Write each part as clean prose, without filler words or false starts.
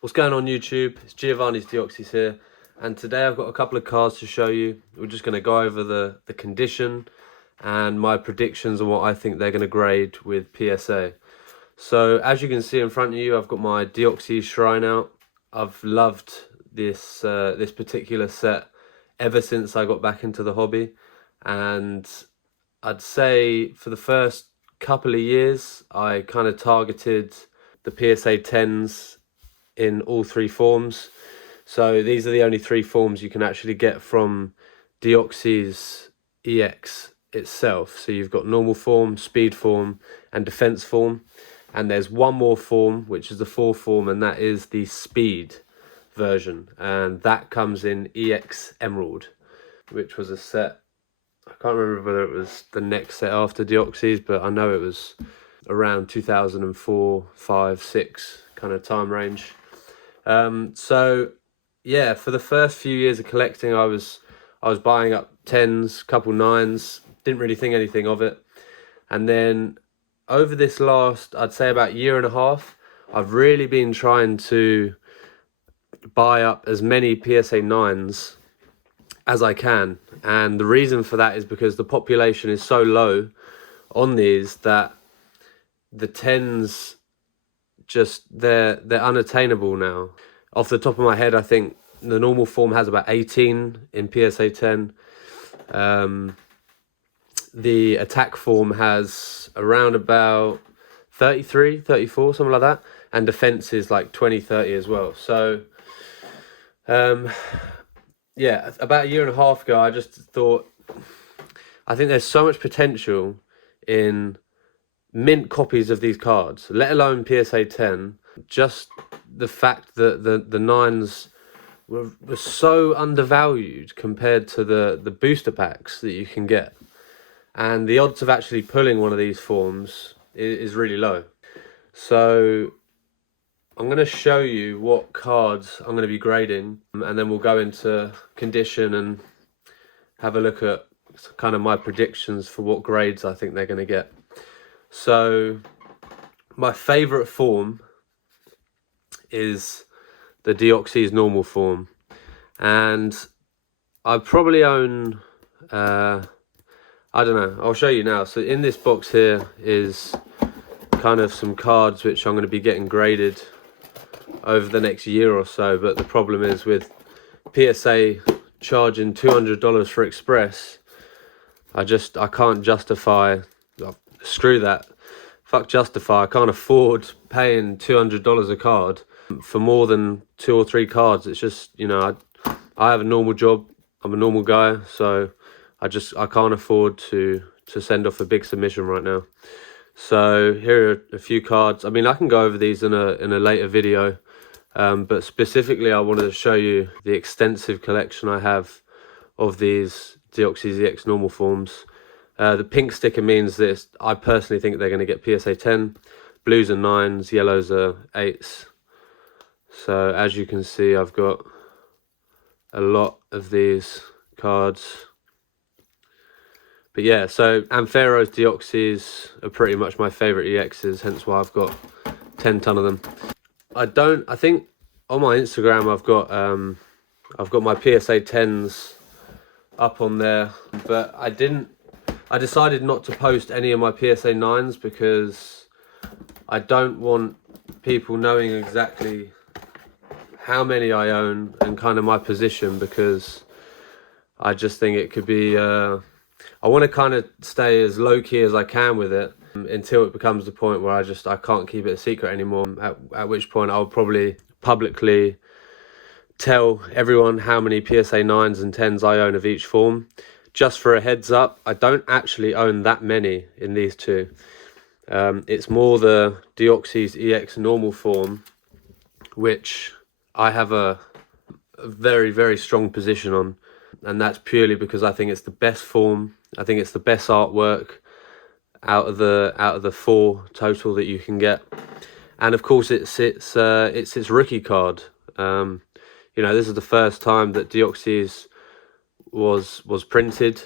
What's going on YouTube? It's Giovanni's Deoxys here, and today I've got a couple of cards to show you. We're just going to go over the condition and my predictions on what I think they're going to grade with PSA. So as you can see in front of you, I've got my Deoxys Shrine out. I've loved this this particular set ever since I got back into the hobby, and I'd say for the first couple of years I kind of targeted the PSA 10s in all three forms. So these are the only three forms you can actually get from Deoxys EX itself. So you've got normal form, speed form, and defense form. And there's one more form, which is the 4 form, and that is the speed version. And that comes in EX Emerald, which was a set. I can't remember whether it was the next set after Deoxys, but I know it was around 2004, 5, 6 kind of time range. So yeah, for the first few years of collecting, I was buying up 10s, couple 9s, didn't really think anything of it. And then over this last, I'd say about year and a half, I've really been trying to buy up as many PSA 9s as I can. And the reason for that is because the population is so low on these that the 10s just they're unattainable now. Off the top of my head, I think the normal form has about 18 in PSA 10. The attack form has around about 33, 34, something like that, and defense is like 20, 30 as well. So yeah, about a year and a half ago, I just thought, I think there's so much potential in mint copies of these cards, let alone PSA 10. Just the fact that the 9s were so undervalued compared to the booster packs that you can get, and the odds of actually pulling one of these forms is really low. So I'm going to show you what cards I'm going to be grading, and then we'll go into condition and have a look at kind of my predictions for what grades I think they're going to get. So my favorite form is the Deoxys normal form, and I probably own I don't know, I'll show you now. So in this box here is kind of some cards which I'm going to be getting graded over the next year or so. But the problem is with PSA charging $200 for Express, I can't justify, screw that, fuck justify, I can't afford paying $200 a card for more than 2 or 3 cards. It's just, you know, I have a normal job, I'm a normal guy, so I can't afford to send off a big submission right now. So here are a few cards. I mean, I can go over these in a later video, but specifically I wanted to show you the extensive collection I have of these Deoxys EX normal forms. The pink sticker means that I personally think they're going to get PSA 10. Blues are 9s, yellows are 8s. So as you can see, I've got a lot of these cards. But yeah, so Amphero's Deoxys are pretty much my favourite EXs, hence why I've got 10 ton of them. I think on my Instagram I've got my PSA 10s up on there, but I decided not to post any of my PSA 9s because I don't want people knowing exactly how many I own and kind of my position, because I just think it could be, I want to kind of stay as low-key as I can with it until it becomes the point where I can't keep it a secret anymore, at which point I'll probably publicly tell everyone how many PSA 9s and 10s I own of each form. Just for a heads up, I don't actually own that many in these two. It's more the Deoxys EX normal form, which I have a very, very strong position on. And that's purely because I think it's the best form. I think it's the best artwork out of the 4 total that you can get. And of course it's its rookie card. You know, this is the first time that Deoxys was printed,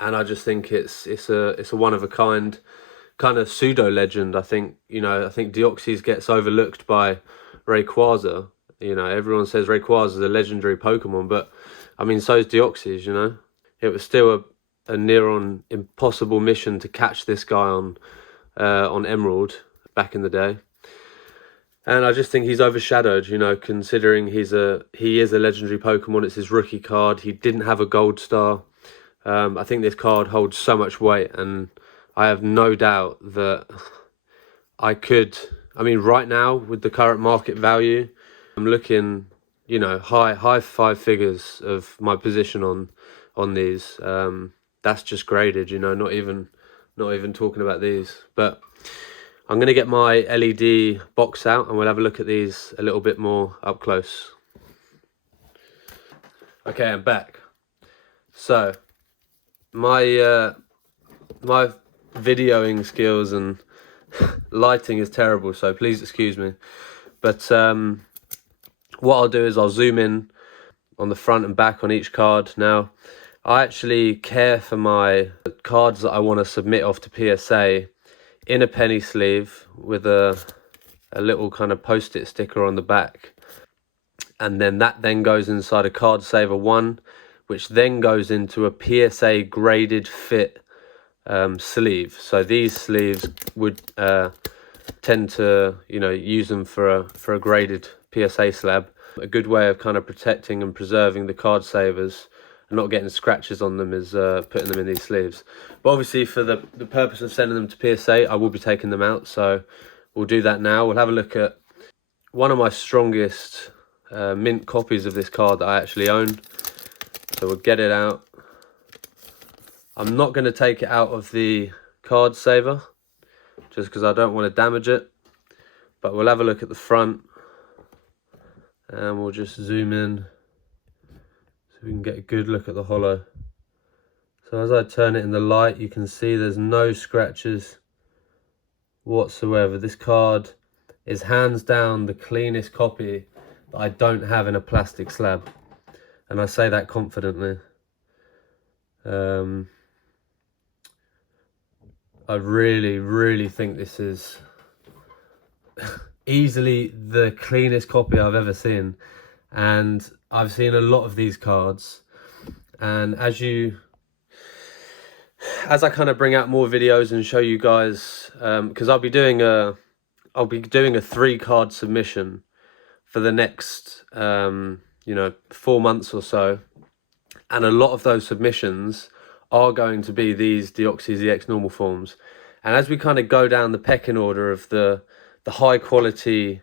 and I just think it's a one of a kind of pseudo legend. I think, you know, I think Deoxys gets overlooked by Rayquaza. You know, everyone says Rayquaza is a legendary Pokemon, but I mean, so is Deoxys, you know. It was still a near-on impossible mission to catch this guy on Emerald back in the day. And I just think he's overshadowed, you know, considering he is a legendary Pokemon. It's his rookie card. He didn't have a gold star. I think this card holds so much weight, and I have no doubt that I mean, right now, with the current market value, I'm looking, you know, high five figures of my position on these. That's just graded, you know, not even talking about these. But I'm going to get my LED box out and we'll have a look at these a little bit more up close. Okay, I'm back. So my videoing skills and lighting is terrible, so please excuse me. But what I'll do is I'll zoom in on the front and back on each card. Now, I actually care for my cards that I want to submit off to PSA in a penny sleeve with a little kind of post-it sticker on the back. And then that then goes inside a card saver 1, which then goes into a PSA graded fit sleeve. So these sleeves would tend to, you know, use them for a graded PSA slab. A good way of kind of protecting and preserving the card savers and not getting scratches on them is putting them in these sleeves. But obviously for the purpose of sending them to PSA, I will be taking them out, so we'll do that now. We'll have a look at one of my strongest mint copies of this card that I actually own. So we'll get it out. I'm not going to take it out of the card saver just because I don't want to damage it, but we'll have a look at the front and we'll just zoom in so we can get a good look at the holo. So as I turn it in the light, you can see there's no scratches whatsoever. This card is hands down the cleanest copy that I don't have in a plastic slab, and I say that confidently. I really think this is easily the cleanest copy I've ever seen, and I've seen a lot of these cards, and as I kind of bring out more videos and show you guys, because I'll be doing a 3-card submission for the next 4 months or so, and a lot of those submissions are going to be these Deoxys EX normal forms. And as we kind of go down the pecking order of the high quality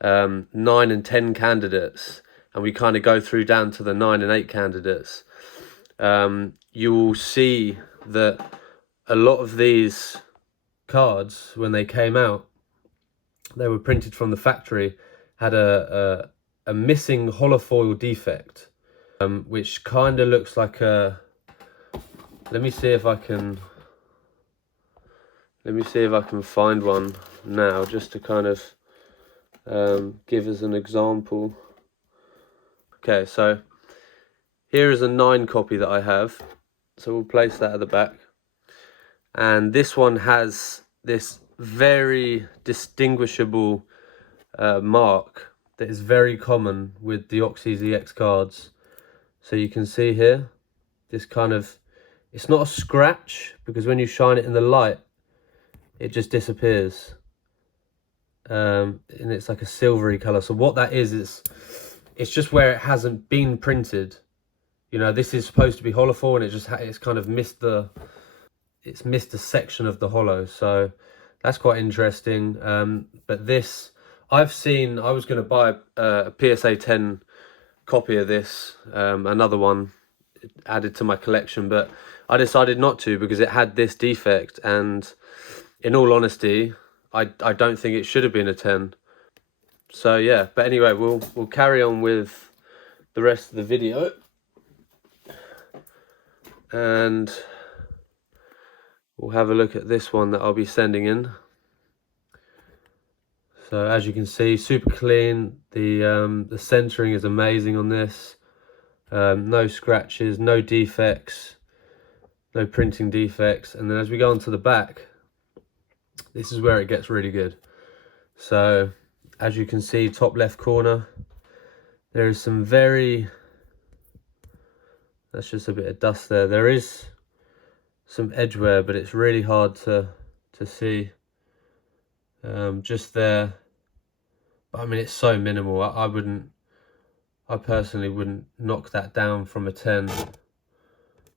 9 and 10 candidates, and we kind of go through down to the 9 and 8 candidates, you will see that a lot of these cards, when they came out, they were printed from the factory, had a missing holofoil defect, which kind of looks like a... Let me see if I can find one now, just to kind of give us an example. Okay, so here is a 9 copy that I have. So we'll place that at the back. And this one has this very distinguishable mark that is very common with Deoxys EX cards. So you can see here, this kind of... It's not a scratch, because when you shine it in the light, it just disappears. And it's like a silvery colour. So what that is, it's just where it hasn't been printed. You know, this is supposed to be holofoil, and it's kind of missed a section of the holo. So that's quite interesting. But this, I was going to buy a PSA 10 copy of this, another one added to my collection, but I decided not to because it had this defect, and in all honesty, I don't think it should have been a 10. So yeah, but anyway, we'll carry on with the rest of the video, and we'll have a look at this one that I'll be sending in. So as you can see, super clean. The centering is amazing on this. No scratches, no defects, no printing defects. And then as we go on to the back, this is where it gets really good. So as you can see, top left corner, there is some very, that's just a bit of dust there. There is some edge wear, but it's really hard to see just there. But I mean, it's so minimal. I personally wouldn't knock that down from a 10.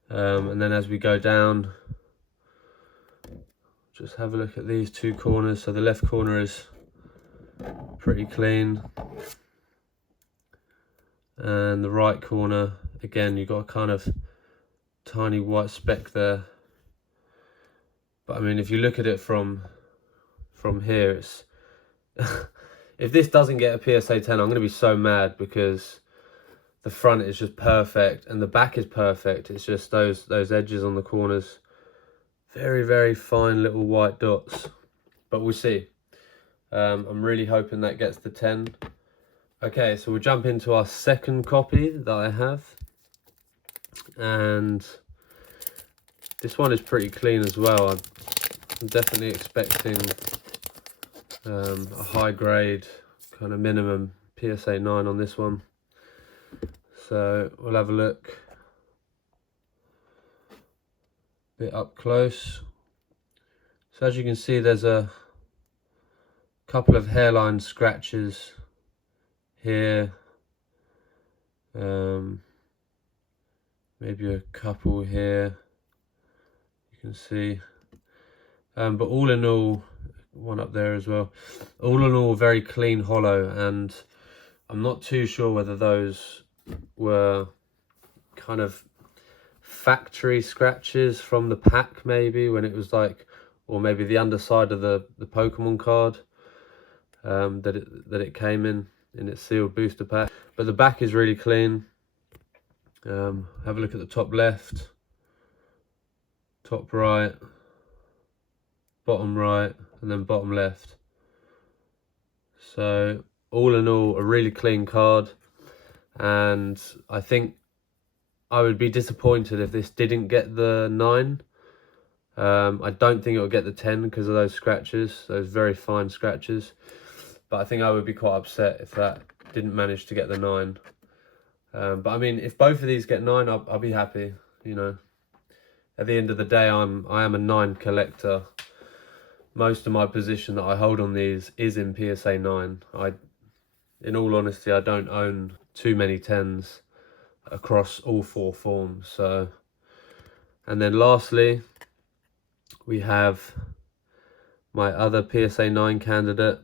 And then as we go down, just have a look at these two corners. So the left corner is pretty clean, and the right corner, again, you've got a kind of tiny white speck there. But I mean, if you look at it from here, it's if this doesn't get a PSA 10, I'm going to be so mad, because the front is just perfect and the back is perfect. It's just those edges on the corners, very, very fine little white dots. But we'll see. I'm really hoping that gets the 10. Okay, so we'll jump into our second copy that I have. And this one is pretty clean as well. I'm definitely expecting a high grade, kind of minimum PSA 9 on this one. So we'll have a look a bit up close. So as you can see, there's a couple of hairline scratches here, maybe a couple here, you can see, but all in all, one up there as well, all in all, very clean hollow. And I'm not too sure whether those were kind of factory scratches from the pack, maybe when it was like, or maybe the underside of the Pokemon card that it came in its sealed booster pack. But the back is really clean. Have a look at the top left, top right, bottom right, and then bottom left. So all in all, a really clean card. And I think I would be disappointed if this didn't get the 9. I don't think it'll get the 10 because of those scratches, those very fine scratches. But I think I would be quite upset if that didn't manage to get the 9. But I mean, if both of these get 9, I'll be happy. You know, at the end of the day, I am a 9 collector. Most of my position that I hold on these is in PSA 9. In all honesty, I don't own too many 10s across all 4 forms. So, and then lastly, we have my other PSA 9 candidate.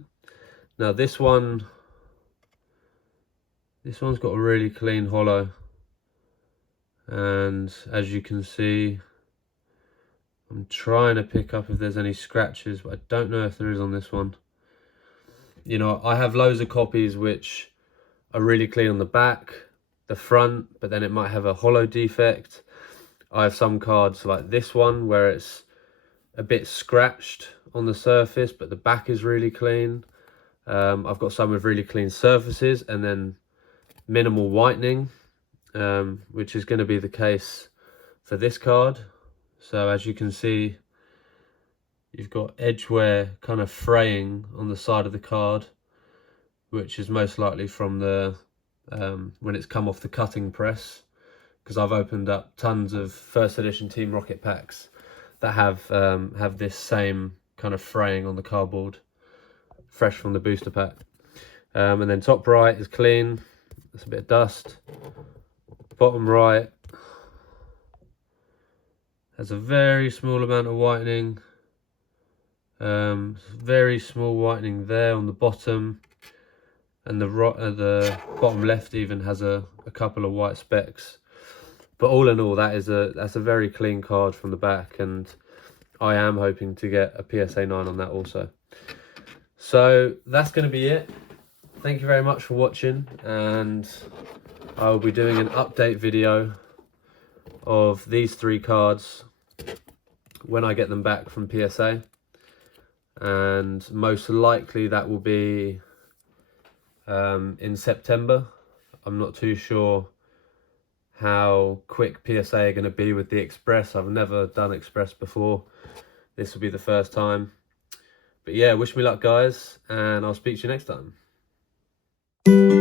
Now this one's got a really clean hollow, and as you can see, I'm trying to pick up if there's any scratches, but I don't know if there is on this one. You know, I have loads of copies which are really clean on the back, the front, but then it might have a hollow defect. I have some cards like this one where it's a bit scratched on the surface, but the back is really clean. I've got some with really clean surfaces and then minimal whitening, which is going to be the case for this card. So as you can see, you've got edge wear kind of fraying on the side of the card, which is most likely from the when it's come off the cutting press, because I've opened up tons of first edition Team Rocket packs that have this same kind of fraying on the cardboard, fresh from the booster pack. And then top right is clean. There's a bit of dust. Bottom right has a very small amount of whitening. Very small whitening there on the bottom, and the bottom left even has a couple of white specks. But all in all, that's a very clean card from the back, and I am hoping to get a PSA 9 on that also. So that's going to be it. Thank you very much for watching, and I'll be doing an update video of these 3 cards when I get them back from PSA, and most likely that will be in September. I'm not too sure how quick PSA are going to be with the Express. I've never done Express before. This will be the first time. But yeah, wish me luck guys, and I'll speak to you next time. you.